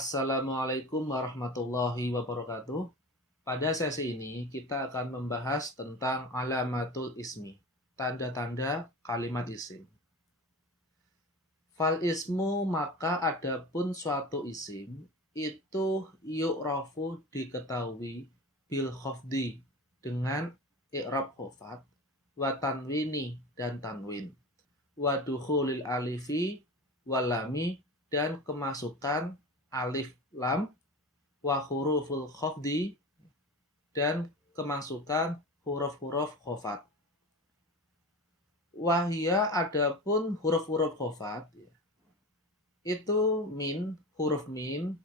Assalamualaikum warahmatullahi wabarakatuh. Pada sesi ini kita akan membahas tentang alamatul ismi, tanda-tanda kalimat isim. Fal ismu maka adapun suatu isim itu yu'rafu diketahui bil khafdi dengan i'rab khafat wa tanwini dan tanwin wa dukhulil alifi walami dan kemasukan alif lam wa huruful khafdi dan kemasukan huruf-huruf khafat. Wahia adapun huruf-huruf khafat itu huruf min,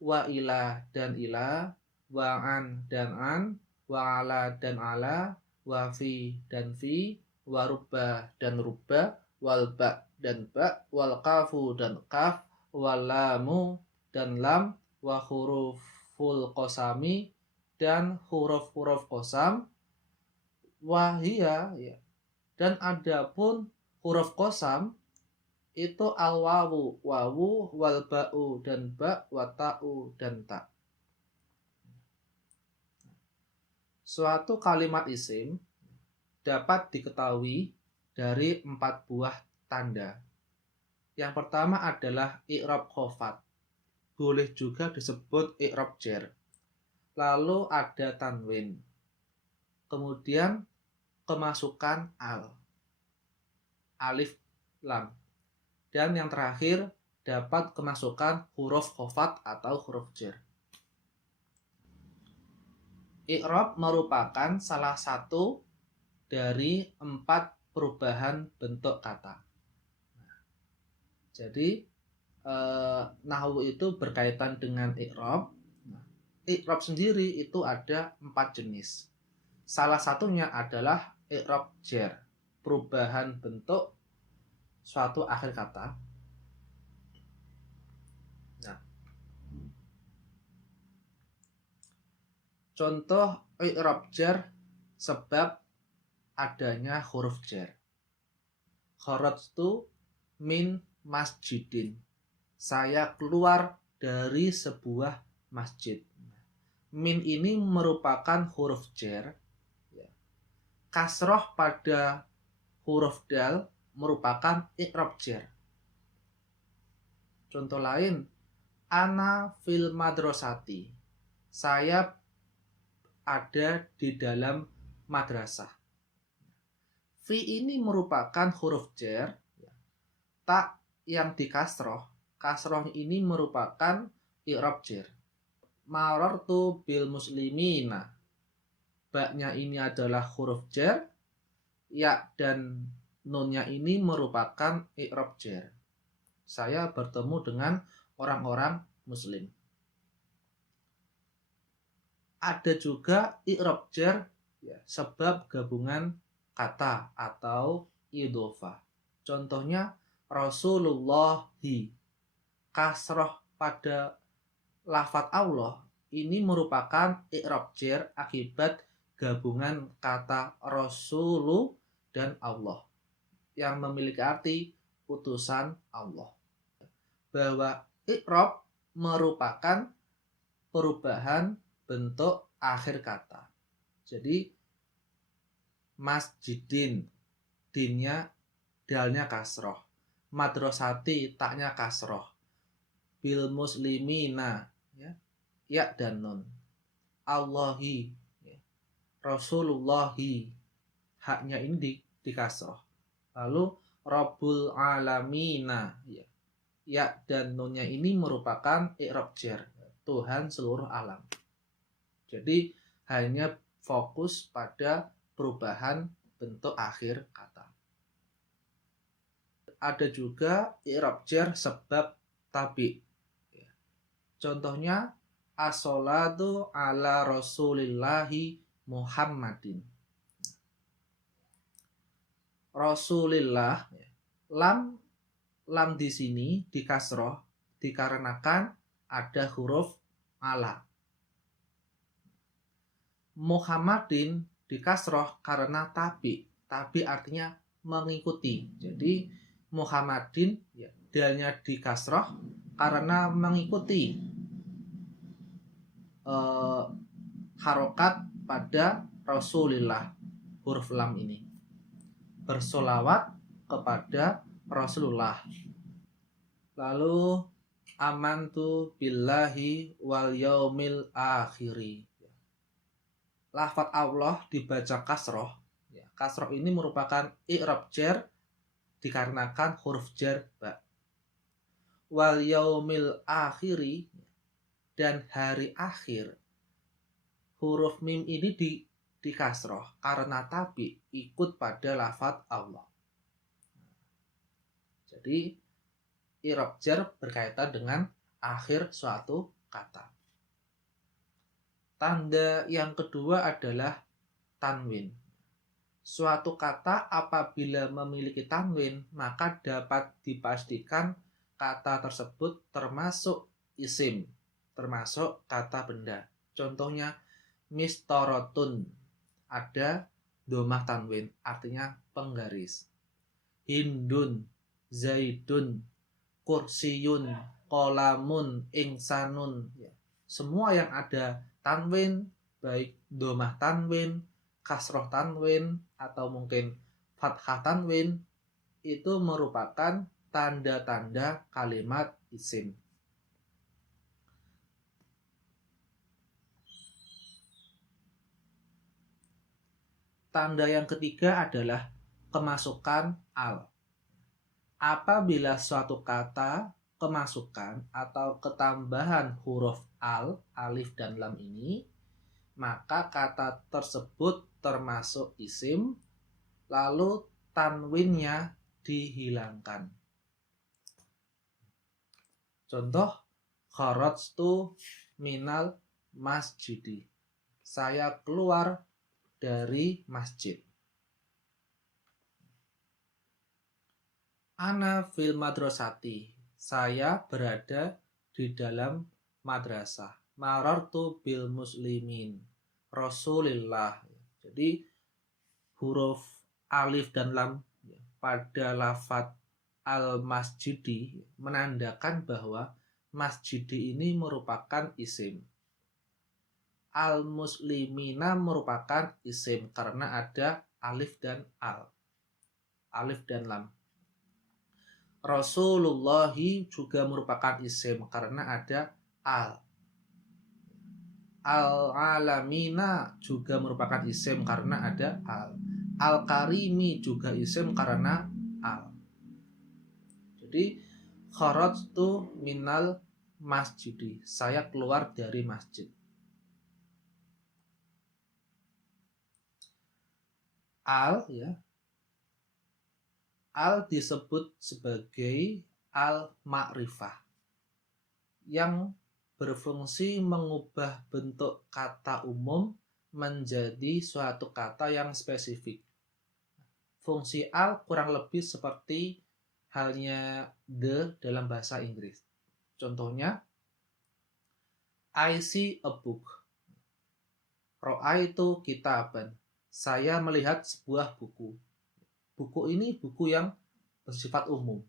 wa ila dan ila, wa an dan an, wa ala dan ala, wa fi dan fi, wa rubba dan rubba, wal ba dan ba, wal kafu dan kaf, wal lamu dan lam, wa huruful qasami dan huruf-huruf qasam, wahia dan adapun huruf qasam itu al-wawu, wawu, wal ba'u dan ba, wa ta'u dan ta. Suatu kalimat isim dapat diketahui dari 4 buah tanda. Yang pertama adalah i'rab khafat. Boleh juga disebut i'rab jar. Lalu ada tanwin. Kemudian kemasukan alif lam. Dan yang terakhir dapat kemasukan huruf khafat atau huruf jar. I'rab merupakan salah satu dari 4 perubahan bentuk kata. Jadi nahwu itu berkaitan dengan i'rab. I'rab sendiri itu ada 4 jenis. Salah satunya adalah i'rab jar, perubahan bentuk suatu akhir kata. Nah, contoh i'rab jar sebab adanya huruf jar. Kharajtu min masjidin. Saya keluar dari sebuah masjid. Min ini merupakan huruf jar. Kasroh pada huruf dal merupakan i'rab jar. Contoh lain, ana fil madrasati. Saya ada di dalam madrasah. Fi ini merupakan huruf jar. Tak yang dikasroh, kasroh ini merupakan i'rab jar. Marartu bil muslimina. Ba-nya ini adalah huruf jar. Ya dan nunnya ini merupakan i'rab jar. Saya bertemu dengan orang-orang muslim. Ada juga i'rab jar sebab gabungan kata atau idhofah. Contohnya Rasulullahi. Kasroh pada lafadz Allah ini merupakan i'rab jar akibat gabungan kata Rasulu dan Allah yang memiliki arti utusan Allah. Bahwa i'rab merupakan perubahan bentuk akhir kata. Jadi masjidin, dinnya dalnya kasroh. Madrasati, taknya kasroh. Bil muslimina, ya dan nun. Allahi, Rasulullahi, haknya ini di kasroh. Lalu Rabbul alamina, ya dan nunnya ini merupakan i'rab jar, Tuhan seluruh alam. Jadi hanya fokus pada perubahan bentuk akhir kata. Ada juga i'rab jar sebab tabi. Contohnya as-sholatu ala rasulillahi Muhammadin. Rasulillah, lam di sini di kasroh dikarenakan ada huruf ala. Muhammadin di kasroh karena tabi. Tabi artinya mengikuti. Jadi Muhammadin dalnya di kasroh karena mengikuti eh, harokat pada Rasulillah, huruf lam ini bersolawat kepada Rasulullah. Lalu amantu billahi wal yaumil akhiri. Lafaz Allah dibaca kasroh. Kasroh ini merupakan i'rab jar dikarenakan huruf jar ba. Wal yaumil akhiri, dan hari akhir. Huruf mim ini di kasroh karena tabi ikut pada lafaz Allah. Jadi i'rab jar berkaitan dengan akhir suatu kata. Tanda yang kedua adalah tanwin. Suatu kata apabila memiliki tanwin, maka dapat dipastikan kata tersebut termasuk isim, termasuk kata benda. Contohnya mistorotun, ada domah tanwin, artinya penggaris. Hindun, zaidun, kursiyun, kolamun, ingsanun. Semua yang ada tanwin, baik domah tanwin, kasroh tanwin, atau mungkin fathah tanwin, itu merupakan tanda-tanda kalimat isim. Tanda yang ketiga adalah kemasukan al. Apabila suatu kata kemasukan atau ketambahan huruf al, alif dan lam ini, maka kata tersebut termasuk isim, lalu tanwinnya dihilangkan. Contoh, kharajtu minal masjidi. Saya keluar dari masjid. Ana fil madrasati. Saya berada di dalam madrasah. Marartu bil muslimin. Rasulillah. Jadi huruf alif dan lam pada lafaz al-masjidi menandakan bahwa masjidi ini merupakan isim. Al-muslimina merupakan isim karena ada alif dan al. Alif dan lam. Rasulullahi juga merupakan isim karena ada al. Al-alamina juga merupakan isim karena ada al. Al-karimi juga isim karena al. Jadi kharajtu minal masjidi. Saya keluar dari masjid. Al ya. Al disebut sebagai al-ma'rifah yang berfungsi mengubah bentuk kata umum menjadi suatu kata yang spesifik. Fungsi al kurang lebih seperti halnya the dalam bahasa Inggris. Contohnya, I see a book. Ra'aitu kitaban. Saya melihat sebuah buku. Buku ini buku yang bersifat umum.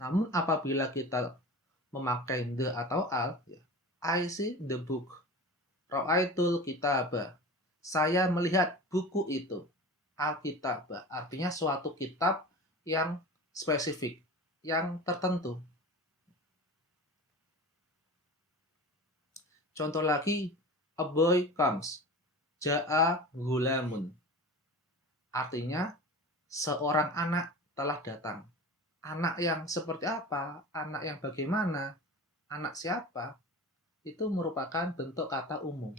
Namun apabila kita memakai the atau al, I see the book. Ra'aitul kitaba. Saya melihat buku itu. Al-kitabah. Artinya suatu kitab yang spesifik, yang tertentu. Contoh lagi, a boy comes. Ja'a gulamun. Artinya seorang anak telah datang. Anak yang seperti apa? Anak yang bagaimana? Anak siapa? Itu merupakan bentuk kata umum.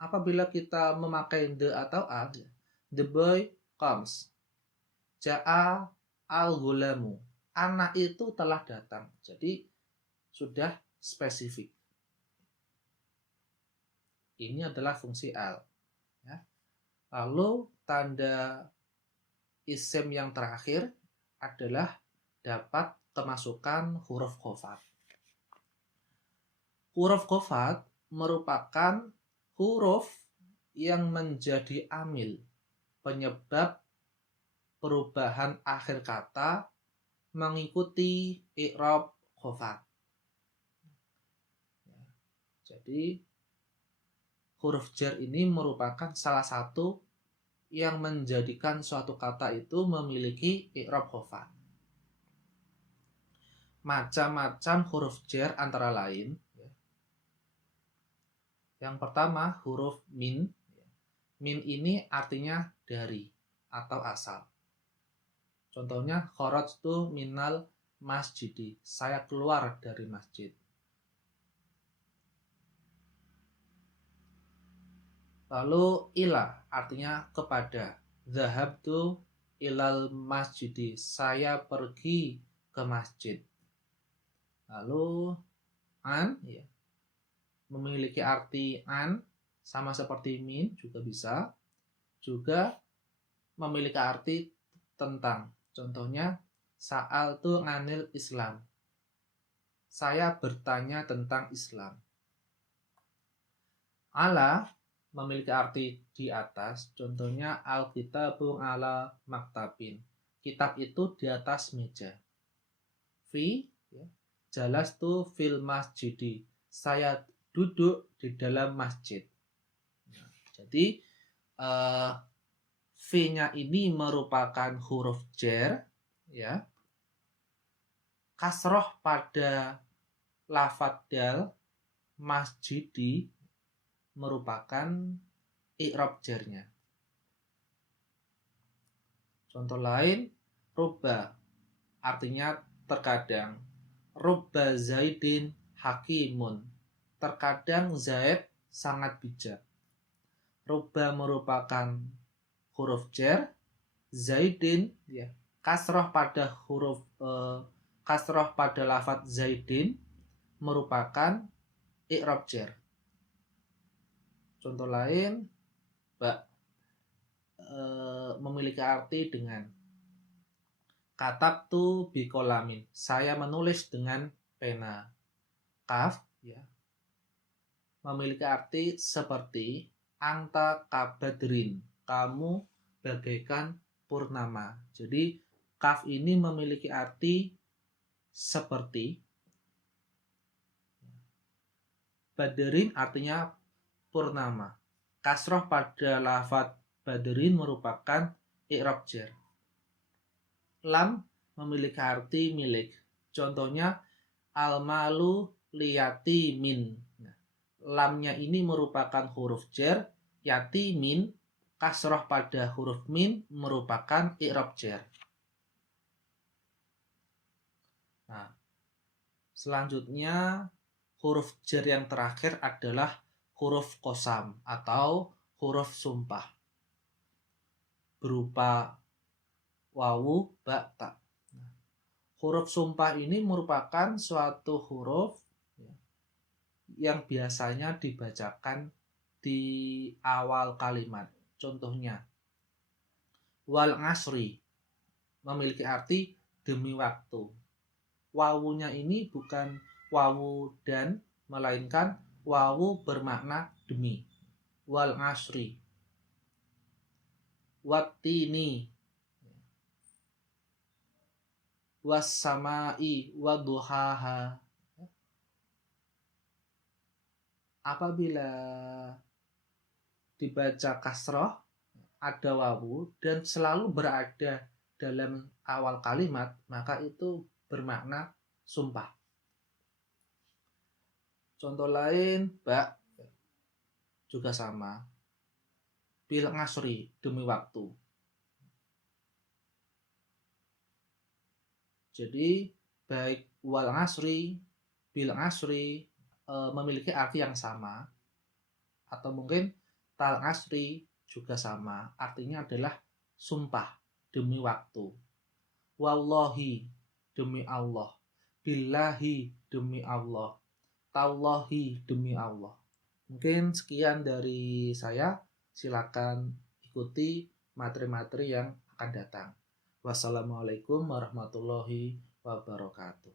Apabila kita memakai the atau al, the boy comes. Ja'a al-gulamu. Anak itu telah datang. Jadi sudah spesifik. Ini adalah fungsi al. Ya. Lalu tanda isim yang terakhir adalah dapat kemasukan huruf khofat. Huruf khofat merupakan huruf yang menjadi amil, penyebab perubahan akhir kata mengikuti i'rab khofat. Jadi huruf jar ini merupakan salah satu yang menjadikan suatu kata itu memiliki i'rab khofat. Macam-macam huruf jar antara lain. Yang pertama huruf min. Min ini artinya dari atau asal. Contohnya kharajtu minal masjidi. Saya keluar dari masjid. Lalu ila artinya kepada. Dhahabtu ilal masjidi. Saya pergi ke masjid. Lalu an ya, memiliki arti an sama seperti min juga bisa. Juga memiliki arti tentang. Contohnya sa'altu anil Islam. Saya bertanya tentang Islam. Ala memiliki arti di atas, contohnya al-kitabu ala maktabin. Kitab itu di atas meja. Fi, ya, jalastu fil masjidi. Saya duduk di dalam masjid. Nah, jadi fi-nya ini merupakan huruf jar, ya. Kasroh pada lafadz dal masjidi merupakan i'rab jarnya. Contoh lain, rubba artinya terkadang. Rubba zaidin hakimun. Terkadang Zaid sangat bijak. Rubba merupakan huruf jar, zaidin ya, kasroh pada kasroh pada lafadz zaidin merupakan i'rab jar. Contoh lain, memiliki arti dengan katabtu biqalamin. Saya menulis dengan pena. Kaf ya, memiliki arti seperti anta kabadrin. Kamu bagaikan purnama. Jadi kaf ini memiliki arti seperti. Badrin artinya purnama. Kasroh pada lafadz badrin merupakan i'rab jar. Lam memiliki arti milik. Contohnya al-malu liyatimin. Nah, lamnya ini merupakan huruf jar, yatimin kasroh pada huruf min merupakan i'rab jar. Nah, selanjutnya huruf jar yang terakhir adalah huruf qasam atau huruf sumpah berupa wawu, ba, ta. Huruf sumpah ini merupakan suatu huruf yang biasanya dibacakan di awal kalimat. Contohnya wal asri memiliki arti demi waktu. Wawunya ini bukan wawu dan, melainkan wawu bermakna demi. Wal asri. Wattini. Was-samai waduhaha. Apabila dibaca kasroh, ada wawu dan selalu berada dalam awal kalimat, maka itu bermakna sumpah. Contoh lain, ba juga sama. Bil ngasri, demi waktu. Jadi baik wal ngasri, bil ngasri memiliki arti yang sama, atau mungkin tal ngasri juga sama. Artinya adalah sumpah demi waktu. Wallahi demi Allah. Billahi demi Allah. Tallahi demi Allah. Mungkin sekian dari saya. Silakan ikuti materi-materi yang akan datang. Wassalamualaikum warahmatullahi wabarakatuh.